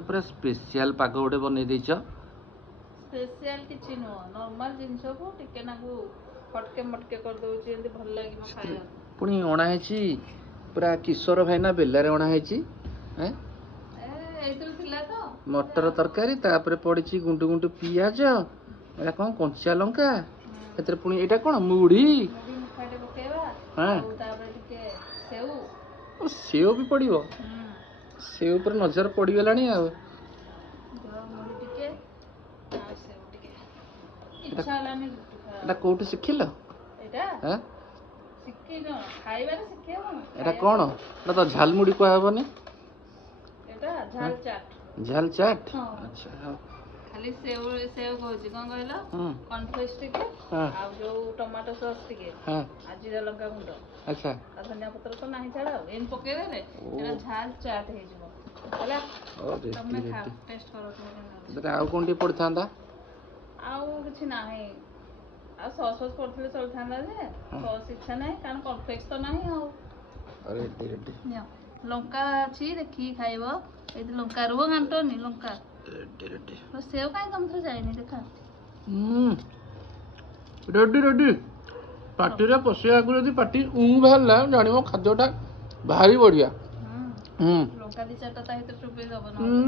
ଗୋଟେ ପୁରା ସ୍ପେଶିଆଲ ପାଗ ଗୋଟେ ବନେଇ ଦେଇଛ। ସ୍ପେଶିଆଲ କିଛି ନୁହଁ, ନର୍ମାଲ ଜିନିଷକୁ ଟିକେ ନାକୁ ଫଟକେ ମଟକେ କରିଦଉଛି, ଏମିତି ଭଲ ଲାଗିବ ଖାଇବାକୁ। ପୁଣି ଅଣା ହେଇଛି ପୁରା କିଶୋର ଭାଇନା ବେଲାରେ ଅଣା ହେଇଛି। ଏଇଥିରୁ ଥିଲା ତ ମଟର ତରକାରୀ, ତାପରେ ପଡିଛି ଗୁଣ୍ଡୁ ଗୁଣ୍ଡୁ ପିଆଜ, ଏଇଟା କଣ କଞ୍ଚା ଲଙ୍କା, ସେଥିରେ ପୁଣି ଏଇଟା କଣ ମୁଢି ମୁଠାଟେ ପକେଇବା, ହଁ ଆଉ ତାପରେ ଟିକେ ସେଉ। ସେଉ ବି ପଡିବ? ସେଉ ଉପରେ ନଜର ପଡିଗଲାଣି ଆଉ। ମୁଢି ଟିକେ ଆଉ ସେଉ ଟିକେ। ଇଚ୍ଛା ହେଲାନି ରୁଟି ଖାଇବା। ଏଟା କୋଉଠି ଶିଖିଲ? ଏଇଟା ଶିଖିନ, ଖାଇବାରେ ଶିଖିବ କଣ? ଏଟା କଣ? ଏଟା ତ ଝାଲମୁଢି କୁହାହବନି। ଏଟା ଝାଲ ଚାଟ। ଝାଲ ଚାଟ? ହଁ। ଆଚ୍ଛା। ଖାଲି ସେଉ ସେଉ କହୁଛି, କଣ କହିଲ? କର୍ନଫ୍ଲେକ୍ସ ଟିକେ, ଆଉ ଯୋଉ ଟମାଟୋ ସସ୍ ଟିକେ, ଆଉ ଜିରା ଲଙ୍କା ଗୁଣ୍ଡ, ଆଚ୍ଛା, ଆଉ ଧନିଆ ପତ୍ର ତ ନାହିଁ ଛାଡ, ଏମିତି ପକେଇଦେଲେ ଏଟା ଝାଲ ଚାଟ ହେଇଯିବ ହେଲା। ତମେ ଖାଅ, ଟେଷ୍ଟ କର କେମିତି। ଆଉ କଣ ଟିକେ ପଡିଥାନ୍ତା? ଆଉ କିଛି ନାହିଁ, ଆଉ ସସ୍ ଫସ୍ ପଡିଥିଲେ ଚଳିଥାନ୍ତା ଯେ ସସ୍ ଇଚ୍ଛା ନାହିଁ, କାରଣ କର୍ନଫ୍ଲେକ୍ସ ତ ନାହିଁ। ଆଉ ନିଅ, ଲଙ୍କା ଅଛି ଦେଖିକି ଖାଇବ। ଏଇଠି ଲଙ୍କା ରୁହ, ଘାଣ୍ଟନି ଲଙ୍କା। ସେଉ କାହିଁ ତମ ଥରେ ଯାଇନି ଦେଖା। Ready ready. ପାଟିରେ ପଶିବା ଆଗରୁ ଯଦି ପାଟି ବାହାରିଲା, ଜାଣିବ ଖାଦ୍ୟଟା ଭାରି ବଢିଆ। ଲଙ୍କା ଦି ଚାରିଟା ତା ଭିତରେ ଚୋବେଇ ଦବ ନହେଲେ।